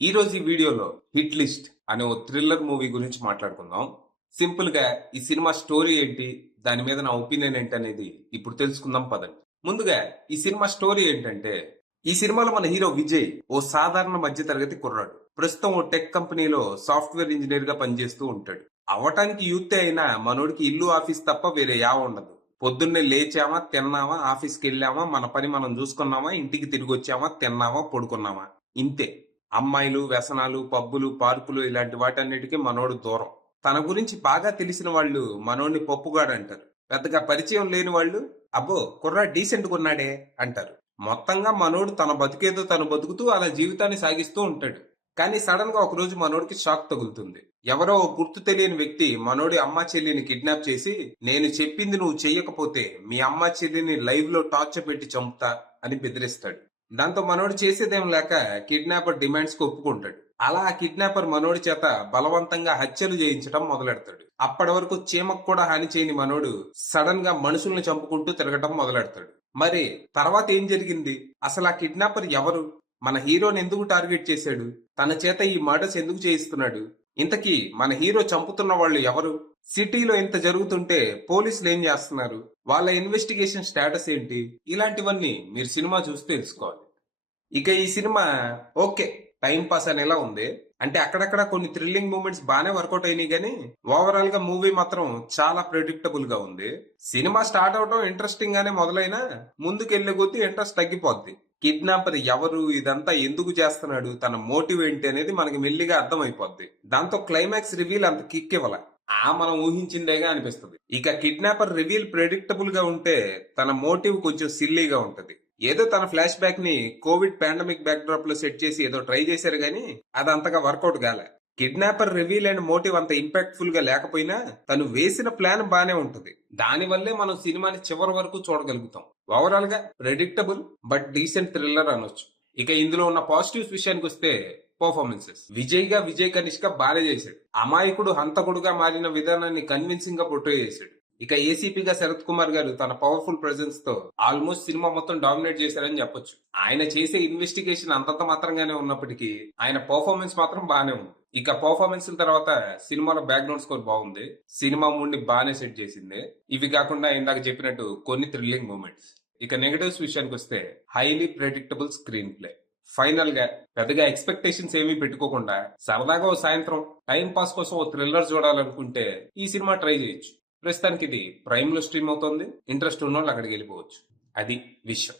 ఈ రోజు ఈ వీడియోలో హిట్ లిస్ట్ అనే ఓ థ్రిల్లర్ మూవీ గురించి మాట్లాడుకుందాం. సింపుల్ గా ఈ సినిమా స్టోరీ ఏంటి, దాని మీద నా ఒపీనియన్ ఏంటి అనేది ఇప్పుడు తెలుసుకుందాం పదండి. ముందుగా ఈ సినిమా స్టోరీ ఏంటంటే, ఈ సినిమాలో మన హీరో విజయ్ ఓ సాధారణ మధ్య తరగతి కుర్రాడు. ప్రస్తుతం ఓ టెక్ కంపెనీలో సాఫ్ట్వేర్ ఇంజనీర్ గా పనిచేస్తూ ఉంటాడు. అవటానికి యూత్ అయినా మనోడికి ఇల్లు ఆఫీస్ తప్ప వేరే యావ ఉండదు. పొద్దున్నే లేచామా, తిన్నామా, ఆఫీస్కి వెళ్ళామా, మన పని మనం చూసుకున్నామా, ఇంటికి తిరిగి వచ్చామా, తిన్నామా, పడుకున్నామా, ఇంతే. అమ్మాయిలు, వ్యసనాలు, పబ్బులు, పార్కులు ఇలాంటి వాటన్నిటికీ మనోడు దూరం. తన గురించి బాగా తెలిసిన వాళ్ళు మనోడిని పప్పుగాడు అంటారు. పెద్దగా పరిచయం లేని వాళ్ళు అబ్బో కుర్రా డీసెంట్ కొన్నాడే అంటారు. మొత్తంగా మనోడు తన బతుకేదో తను బతుకుతూ అలా జీవితాన్ని సాగిస్తూ ఉంటాడు. కానీ సడన్ గా ఒక రోజు మనోడికి షాక్ తగులుతుంది. ఎవరో ఓ గుర్తు తెలియని వ్యక్తి మనోడి అమ్మ చెల్లిని కిడ్నాప్ చేసి, నేను చెప్పింది నువ్వు చెయ్యకపోతే మీ అమ్మ చెల్లిని లైవ్ లో టార్చర్ పెట్టి చంపుతా అని బెదిరిస్తాడు. దాంతో మనోడు చేసేదేం లేక కిడ్నాపర్ డిమాండ్స్ కు ఒప్పుకుంటాడు. అలా ఆ కిడ్నాపర్ మనోడి చేత బలవంతంగా హత్యలు చేయించడం మొదలెడతాడు. అప్పటి వరకు చీమకు కూడా హాని చేయని మనోడు సడన్ గా మనుషుల్ని చంపుకుంటూ తిరగటం మొదలెడతాడు. మరి తర్వాత ఏం జరిగింది? అసలు ఆ కిడ్నాపర్ ఎవరు? మన హీరోని ఎందుకు టార్గెట్ చేశాడు? తన చేత ఈ మర్డర్స్ ఎందుకు చేయిస్తున్నాడు? ఇంతకీ మన హీరో చంపుతున్న వాళ్ళు ఎవరు? సిటీలో ఇంత జరుగుతుంటే పోలీసులు ఏం చేస్తున్నారు? వాళ్ళ ఇన్వెస్టిగేషన్ స్టేటస్ ఏంటి? ఇలాంటివన్నీ మీరు సినిమా చూసి తెలుసుకోవాలి. ఇక ఈ సినిమా ఓకే టైం పాస్ అనేలా ఉంది. అంటే అక్కడక్కడ కొన్ని థ్రిల్లింగ్ మూమెంట్స్ బాగానే వర్కౌట్ అయినాయి, కానీ ఓవరాల్ గా మూవీ మాత్రం చాలా ప్రెడిక్టబుల్ గా ఉంది. సినిమా స్టార్ట్ అవడం ఇంట్రెస్టింగ్ గానే మొదలైనా ముందుకెళ్లే కొద్దీ ఇంట్రెస్ట్ తగ్గిపోద్ది. కిడ్నాపర్ ఎవరు, ఇదంతా ఎందుకు చేస్తున్నాడు, తన మోటివ్ ఏంటి అనేది మనకి మెల్లిగా అర్థమైపోద్ది. దాంతో క్లైమాక్స్ రివీల్ అంత కిక్ ఇవ్వాల, మనం ఊహించిందేగా అనిపిస్తుంది. ఇక కిడ్నాపర్ రివీల్ ప్రెడిక్టబుల్ గా ఉంటే తన మోటివ్ కొంచెం సిల్లీగా ఉంటది. ఏదో తన ఫ్లాష్ బ్యాక్ ని కోవిడ్ పాండమిక్ బ్యాక్ డ్రాప్ లో సెట్ చేసి ఏదో ట్రై చేశారు గానీ అది అంతగా వర్కౌట్ కాలే. కిడ్నాపర్ రివీల్ అండ్ మోటివ్ అంత ఇంపాక్ట్ఫుల్ గా లేకపోయినా తను వేసిన ప్లాన్ బానే ఉంటది. దాని వల్లే మనం సినిమాని చివరి వరకు చూడగలుగుతాం. ఓవరాల్ గా ప్రెడిక్టబుల్ బట్ డీసెంట్ థ్రిల్లర్ అనొచ్చు. ఇక ఇందులో ఉన్న పాజిటివ్స్ విషయానికి వస్తే పర్ఫార్మెన్సెస్. విజయ్ కనిష్క బాగా చేశాడు. అమాయకుడు హంతకుడుగా మారిన విధానాన్ని కన్విన్సింగ్ గా పోర్ట్రే చేశాడు. ఇక ఏసీపీగా శరత్ కుమార్ గారు తన పవర్ఫుల్ ప్రెజెన్స్ తో ఆల్మోస్ట్ సినిమా మొత్తం డామినేట్ చేశారని చెప్పొచ్చు. ఆయన చేసే ఇన్వెస్టిగేషన్ అంతంత మాత్రంగానే ఉన్నప్పటికీ ఆయన పర్ఫార్మెన్స్ మాత్రం బాగానే ఉంది. ఇక పర్ఫార్మెన్స్ తర్వాత సినిమాలో బ్యాక్గ్రౌండ్ స్కోర్ బాగుంది. సినిమా మూడ్ ని బాగానే సెట్ చేసింది. ఇవి కాకుండా ఇందాక చెప్పినట్టు కొన్ని థ్రిల్లింగ్ మూమెంట్స్. ఇక నెగటివ్స్ విషయానికి వస్తే highly predictable screen play. Final గా పెద్దగా ఎక్స్పెక్టేషన్స్ ఏమీ పెట్టుకోకుండా సరదాగా ఓ సాయంత్రం టైం పాస్ కోసం ఓ థ్రిల్లర్ చూడాలనుకుంటే ఈ సినిమా ట్రై చేయొచ్చు. ప్రస్తుతానికి ఇది ప్రైమ్ లో స్ట్రీమ్ అవుతుంది. ఇంట్రెస్ట్ ఉన్న వాళ్ళు అక్కడికి వెళ్ళిపోవచ్చు. అది విషయం.